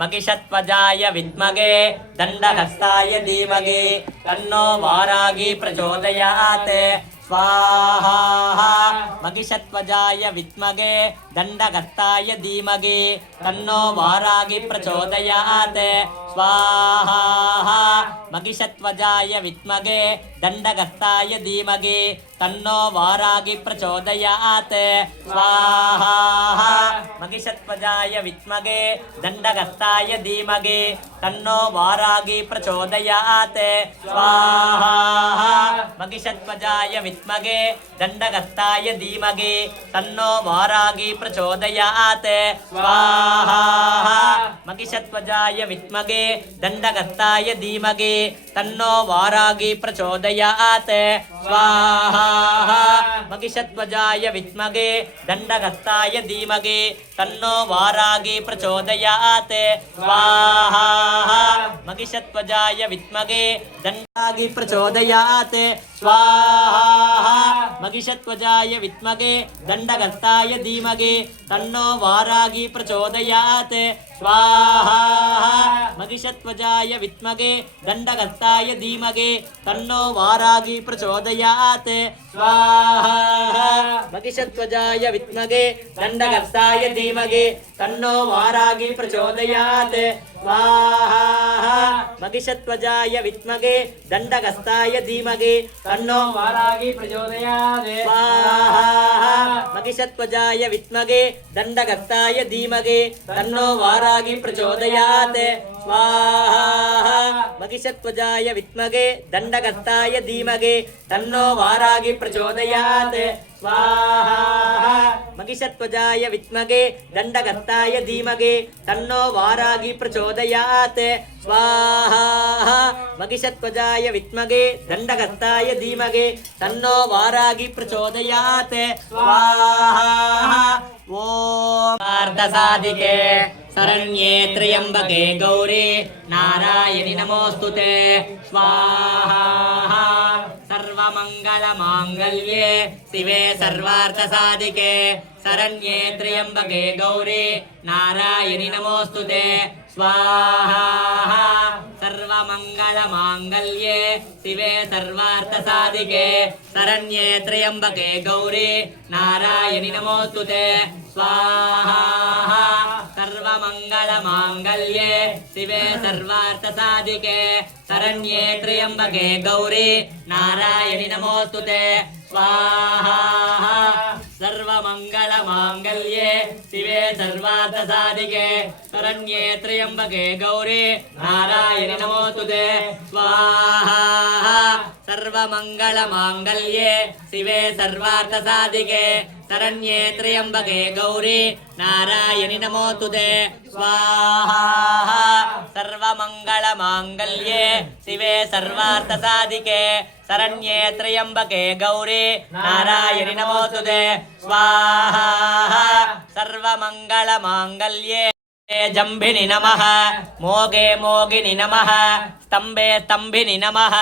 महिषध्वजाय विद्महे दण्डहस्ताय धीमहि तन्नो वारागी प्रचोदयात् स्वाहा महिषध्वजाय विद्महे दण्डहस्ताय धीमहि तन्नो वारागी प्रचोदयात् स्वाहा महिषध्वजाय विद्महे दण्डहस्ताय धीमहि तन्नो वारागी प्रचोदयात् स्वाहा महिषध्वजाय विद्महे दण्डहस्ताय धीमहि तन्नो वारागी प्रचोदयात् स्वाहा महिषध्वजाय विद्महे दण्डहस्ताय धीमहि तन्नो वारागी प्रचोदयात् स्वाहा महिषध्वजाय विद्महे दण्डहस्ताय धीमहि तन्नो वारागी प्रचोदयात् स्वाहा महिषध्वजाय विद्महे दण्डहस्ताय धीमहि तन्नो वारागी प्रचोदयात् स्वाहा महिषध्वजाय विद्महे दण्डागी प्रचोदयात् स्वाहा महिषध्वजाय विद्महे दण्डहस्ताय धीमहि तन्नो वारागी प्रचोदयात् स्वाहा महिषध्वजाय विद्महे दण्डहस्ताय धीमहि तन्नो वारागी प्रचोदयात् स्वाहा महिषध्वजाय विद्महे दण्डहस्ताय धीमहि तन्नो वारागी प्रचोदयात् स्वाहा महिषध्वजाय विद्महे दण्डहस्ताय धीमहि तन्नो वारागी प्रचोदयात् स्वाहा महिषध्वजाय विद्महे दण्डहस्ताय धीमहि तन्नो वारागी प्रचोदयात् स्वाहा महिषध्वजाय विद्महे दण्डहस्ताय धीमहि तन्नो वारागी प्रचोदयात् स्वाहा महिषध्वजाय विद्महे दण्डहस्ताय धीमहि तन्नो वारागी प्रचोदयात् स्वाहा महिषध्वजाय विद्महे दण्डहस्ताय धीमहि तन्नो वारागी प्रचोदयात् स्वाहा ओम पार्थसाधिके शरण्ये त्र्यंबके गौरी नारायणि नमोस्तुते स्वाहा सर्वमंगलमांगल्ये शिवे सर्वार्थसाधिके शरण्ये त्र्यंबके गौरी नारायणि नमोस्तुते स्वाहा सर्वमंगलमांगल्ये शिवे सर्वार्थसाधिके शरण्ये त्र्यंबके गौरी नारायणि नमोस्तुते स्वाहा सर्वमंगलमांगल्ये शिवे सर्वार्थसाधिके शरण्ये त्र्यंबके गौरी नारायणि नमोस्तुते स्वाहा सर्वमंगलमांगल्ये शिवे सर्वार्थसाधिके शरण्ये त्र्यंबके गौरी नारायणि नमोस्तुते स्वाहा सर्वमंगलमांगल्ये शिवे सर्वार्थसाधिके शरण्ये त्र्यंबके गौरी नारायणि नमोस्तुते स्वाहा सर्वमंगलमांगल्ये शिवे सर्वार्थसाधिके शरण्ये त्र्यंबके गौरी नारायणि नमोस्तुते स्वाहा सर्वमंगलमांगल्ये जंभिनि नमः मोगे मोगिनि नमः स्तंभे स्तंभिनि नमः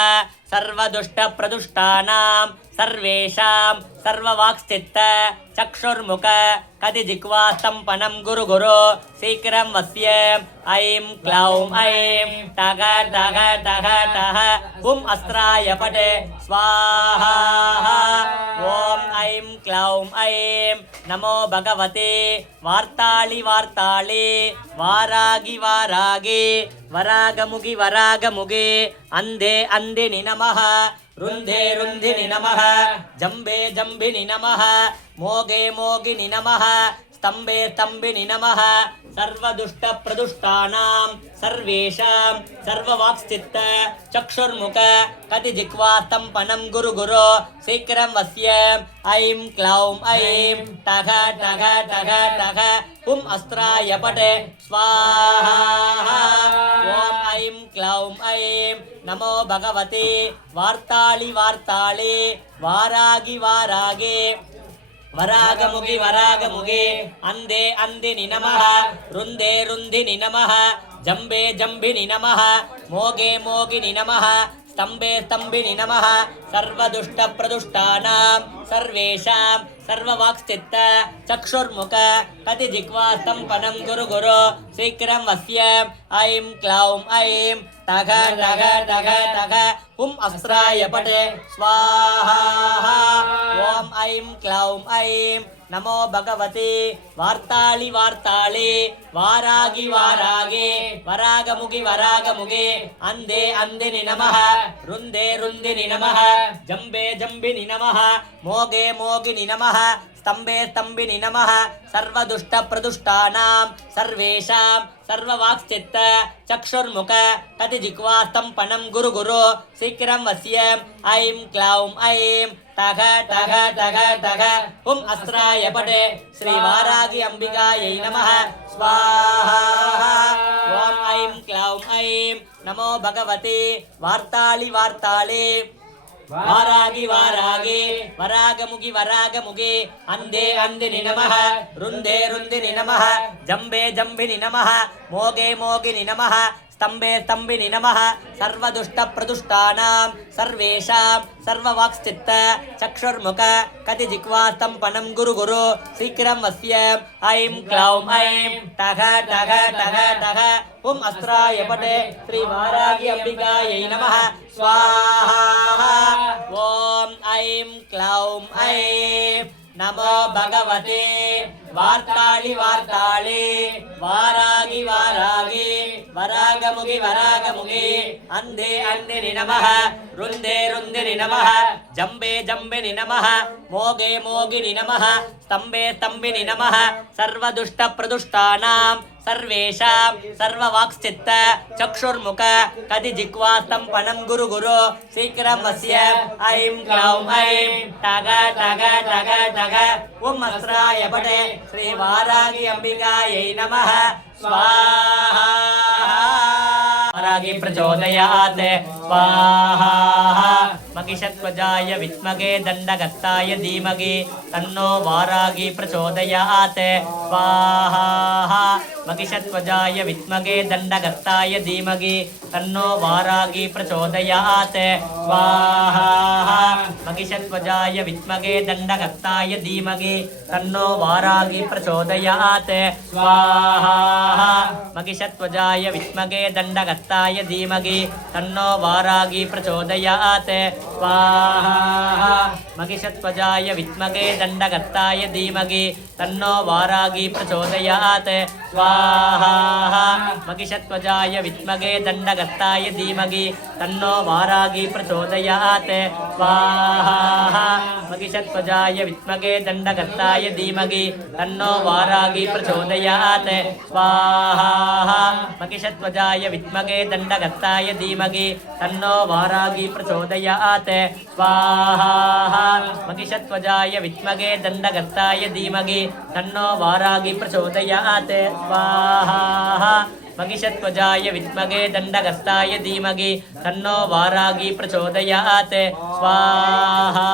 सर्वदुष्टप्रदुष्टानां सर्वेषां सर्ववाक्स्थित चक्षुर्मुख कतिजिह्वास्तम्पनं गुरु गुरु शीघ्रं वस्य ऐं क्लौं ऐं टग टग टग टः हुं अस्त्राय पटे स्वाहा ॐ ऐं क्लौं ऐं नमो भगवते वार्ताळि वार्ताळि वारागि वारागि वरागमुगि वरागमुगि अन्धे अन्धिनि नमः रुन्धे रुन्धिनि नमः जम्बे जम्बिनि नमः मोगे मोगिनि नमः स्तंभे स्तंभिनि नमः सर्वदुष्टप्रदुष्टानां सर्वेषां सर्ववाक्स्थित चक्षुर्मुख कतिजिह्वास्तम्पनं गुरु गुरु शीघ्रं वस्य ऐं क्लौं ऐं टग टग टग टग हुं अस्त्राय पटे स्वाहा ॐ ऐं क्लौं ऐं नमो भगवते वार्ताळि वार्ताळि वारागि वारागि वरागमुगि वरागमुगि अन्धे अन्धिनि नमः रुन्धे रुन्धिनि नमः जम्बे जम्बिनि नमः मोगे मोगिनि नमः स्तंभे स्तंभिनि नमः सर्वदुष्टप्रदुष्टानां सर्वेषां सर्ववाक्स्थित चक्षुर्मुख कटिजिह्वास्तम्पनं गुरु गुरु शीघ्रं वस्य ऐं क्लौं ऐं टघ टघ टघ टघ अस्त्राय पटे स्वाहा ॐ ऐं क्लौं ऐं नमो भगवते वार्ताळि वार्ताळे वारागि वारागे वरागमुगि वरागमुगे अंदे अंदिनि नमः रुंदे रुंदिनि नमः जंबे जंबिनि नमः मोगे मोगिनि नमः स्तंभे स्तंभिनि नमः सर्वदुष्ट प्रदुष्टानां सर्वेषां सर्ववाक्स्थित चक्षुर्मुख कटिजिह्वास्तम्पनं गुरु गुरु शीघ्रं वस्य ऐं क्लौं ऐं टघ टघ टघ टघ अस्त्राय पटे श्रीवारागी अंबिकायै नमः स्वाहा ॐ ऐं क्लौं ऐं नमो भगवते वार्ताळि वार्ताळे वारागि वारागे वरागमुगि वरागमुगे अंदे अंदिनि नमः रुंदे रुंदिनि नमः जंबे जंबिनि नमः मोगे मोगिनि नमः स्तंभे स्तंभिनि नमः सर्वदुष्ट प्रदुष्टानां सर्वेषां सर्ववाक्स्थित चक्षुर्मुख कटिजिह्वास्तम्पनं गुरु गुरु शीघ्रं वस्य ऐं क्लौं ऐं टघ टघ टघ टघ अस्त्राय पटे श्रीवारागी अंबिकायै नमः स्वाहा ॐ ऐं क्लौं ऐं नमो भगवते वार्ताळि वार्ताळे वारागि वारागे वरागमुगि वरागमुगे अंधे अंधिनि नमः रुंदे रुंदिनि नमः जंबे जंबिनि नमः मोगे मोगिनि नमः स्तंभे स्तंभिनि नमः सर्वदुष्ट प्रदुष्टानां सर्वेषां सर्ववाक्स्थित चक्षुर्मुख कटिजिह्वास्तम्पनं गुरु गुरु शीघ्रं वस्य ऐं क्लौं ऐं टघ टघ टघ टघ अस्त्राय पटे श्रीवारागी अंबिकायै नमः स्वाहा वारागी प्रचोदयात् स्वाहा महिषध्वजाय विद्महे दण्डहस्ताय धीमहि तन्नो वारागी प्रचोदयात् स्वाहा महिषध्वजाय विद्महे दण्डहस्ताय धीमहि तन्नो वारागी प्रचोदयात् स्वाहा महिषध्वजाय विद्महे दण्डहस्ताय धीमहि तन्नो वारागी प्रचोदयात् स्वाहा महिषध्वजाय विद्महे दण्डहस्ताय धीमहि तन्नो वारागी प्रचोदयात् स्वाहा महिषध्वजाय विद्महे दण्डहस्ताय धीमहि तन्नो वारागी प्रचोदयात् स्वाहा महिषध्वजाय विद्महे दण्डहस्ताय धीमहि तन्नो वारागी प्रचोदयात् स्वाहा महिषध्वजाय विद्महे दण्डहस्ताय धीमहि तन्नो वारागी प्रचोदयात् स्वाहा महिषध्वजाय विद्महे दण्डहस्ताय धीमहि तन्नो वारागी प्रचोदयात् स्वाहा महिषध्वजाय विद्महे दण्डहस्ताय धीमहि तन्नो वारागी प्रचोदयात् स्वाहा महिषध्वजाय विद्महे दण्डहस्ताय धीमहि तन्नो वारागी प्रचोदयात् स्वाहा